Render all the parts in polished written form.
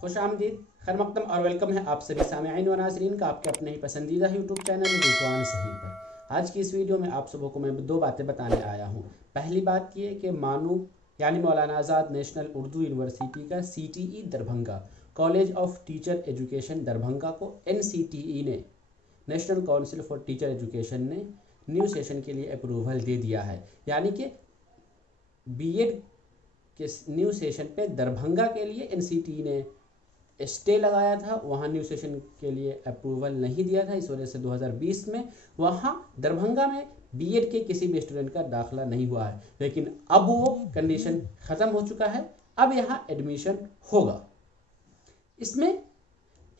खुशामदीद, खैर मकदम और वेलकम है आप सभी सामेईन व नाज़रीन का आपके अपने ही पसंदीदा यूट्यूब चैनल रिजवान सही पर। आज की इस वीडियो में आप सबों को मैं दो बातें बताने आया हूँ। पहली बात ये कि मानू यानी मौलाना आज़ाद नेशनल उर्दू यूनिवर्सिटी का CTE Darbhanga, college of teacher education Darbhanga को NCTE ने, national council for teacher education ने न्यू सेशन के लिए अप्रूवल दे दिया है। यानी कि BEd के न्यू सेशन पे दरभंगा के लिए NCTE ने स्टे लगाया था, वहाँ न्यू सेशन के लिए अप्रूवल नहीं दिया था। इस वजह से 2020 में वहाँ दरभंगा में BEd के किसी भी स्टूडेंट का दाखिला नहीं हुआ है, लेकिन अब वो कंडीशन ख़त्म हो चुका है। अब यहाँ एडमिशन होगा। इसमें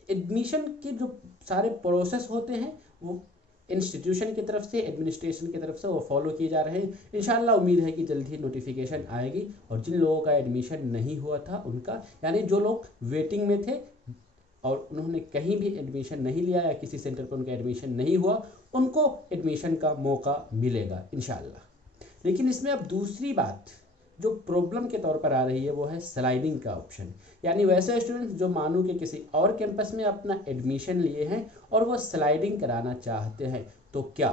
एडमिशन के जो सारे प्रोसेस होते हैं वो इंस्टीट्यूशन की तरफ से, एडमिनिस्ट्रेशन की तरफ से वो फॉलो किए जा रहे हैं। इंशाल्लाह उम्मीद है कि जल्द ही नोटिफिकेशन आएगी और जिन लोगों का एडमिशन नहीं हुआ था उनका, यानी जो लोग वेटिंग में थे और उन्होंने कहीं भी एडमिशन नहीं लिया या किसी सेंटर पर उनका एडमिशन नहीं हुआ, उनको एडमिशन का मौका मिलेगा इंशाल्लाह। लेकिन इसमें अब दूसरी बात जो प्रॉब्लम के तौर पर आ रही है वो है स्लाइडिंग का ऑप्शन। यानी वैसे स्टूडेंट्स जो मानो कि किसी और कैंपस में अपना एडमिशन लिए हैं और वो स्लाइडिंग कराना चाहते हैं, तो क्या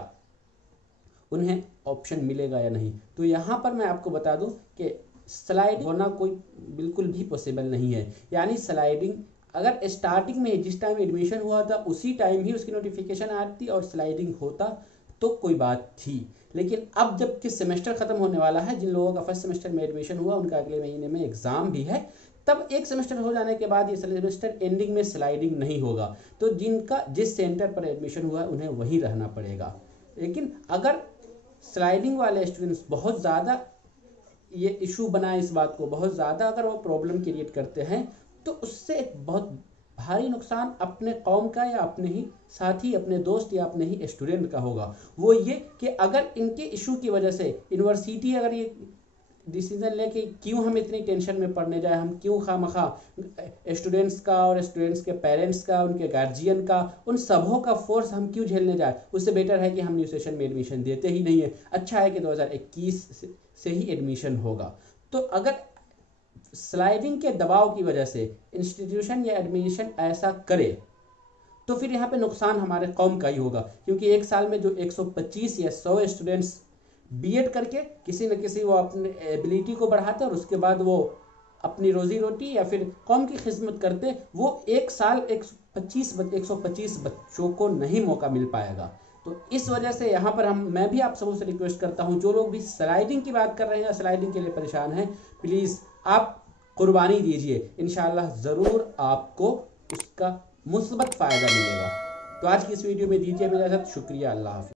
उन्हें ऑप्शन मिलेगा या नहीं। तो यहाँ पर मैं आपको बता दूं कि स्लाइड होना कोई बिल्कुल भी पॉसिबल नहीं है। यानी स्लाइडिंग अगर स्टार्टिंग में जिस टाइम एडमिशन हुआ था उसी टाइम ही उसकी नोटिफिकेशन आती और स्लाइडिंग होता तो कोई बात थी। लेकिन अब जबकि सेमेस्टर ख़त्म होने वाला है, जिन लोगों का फर्स्ट सेमेस्टर में एडमिशन हुआ उनका अगले महीने में एग्ज़ाम भी है, तब एक सेमेस्टर हो जाने के बाद ये सेमेस्टर एंडिंग में स्लाइडिंग नहीं होगा। तो जिनका जिस सेंटर पर एडमिशन हुआ है उन्हें वहीं रहना पड़ेगा। लेकिन अगर स्लाइडिंग वाले स्टूडेंट्स बहुत ज़्यादा ये इशू बनाए, इस बात को बहुत ज़्यादा अगर वो प्रॉब्लम क्रिएट करते हैं, तो उससे एक बहुत भारी नुकसान अपने कौम का या अपने ही साथी, अपने दोस्त या अपने ही स्टूडेंट का होगा। वो ये कि अगर इनके इशू की वजह से यूनिवर्सिटी अगर ये डिसीजन ले कि क्यों हम इतनी टेंशन में पड़ने जाए, हम क्यों खामखा स्टूडेंट्स का और स्टूडेंट्स के पेरेंट्स का, उनके गार्जियन का, उन सबों का फोर्स हम क्यों झेलने जाए, उससे बेटर है कि हम न्यू सेशन में एडमिशन देते ही नहीं है। अच्छा है कि 2021 से ही एडमिशन होगा। तो अगर स्लाइडिंग के दबाव की वजह से इंस्टीट्यूशन या एडमिशन ऐसा करे तो फिर यहाँ पे नुकसान हमारे कौम का ही होगा, क्योंकि एक साल में जो 125 या 100 स्टूडेंट्स BEd करके किसी न किसी वो अपने एबिलिटी को बढ़ाते और उसके बाद वो अपनी रोजी रोटी या फिर कौम की खिदमत करते, वो एक साल 125 बच्चों को नहीं मौका मिल पाएगा। तो इस वजह से यहाँ पर मैं भी आप सबों से रिक्वेस्ट करता हूँ, जो लोग भी स्लाइडिंग की बात कर रहे हैं, स्लाइडिंग के लिए परेशान हैं, प्लीज़ आप कुर्बानी दीजिए। इंशाल्लाह ज़रूर आपको उसका मुस्बत फ़ायदा मिलेगा। तो आज की इस वीडियो में दीजिए मेरे साथ, शुक्रिया, अल्लाह हाफ़िज़।